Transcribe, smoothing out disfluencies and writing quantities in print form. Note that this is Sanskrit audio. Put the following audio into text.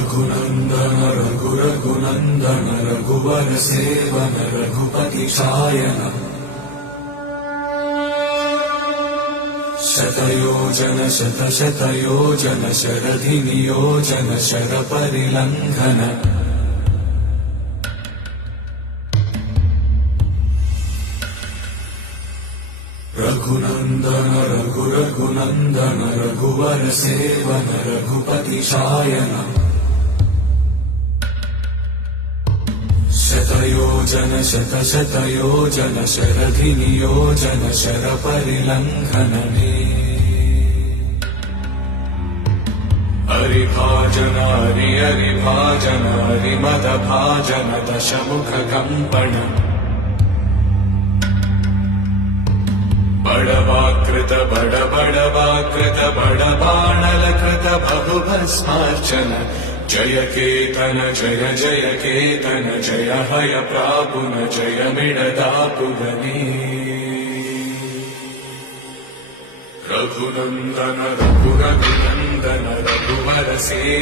रघुनन्दन रघुरघुनन्दन रघुवर सेवन रघुपति शायन शतयोजन शतशतयोजन शरधि नियोजन शरपरिलङ्घन रघुनन्दन रघुरघुनन्दन रघुवर सेवन रघुपति शायन शतयोजन शतशतयोजन शरधि नियोजन शरपरिलङ्घन हरिभाजन हरिभाजन हरिमदभाजन दशमुख कम्पण बड़वाकृत बड़बाणलकृत बहुभस्मार्चन जय केतन जय जय केतन जय हय प्रापुन जय मिडदापुगनी रघुनन्दन रघुरघुनन्दन रघुवर सेवन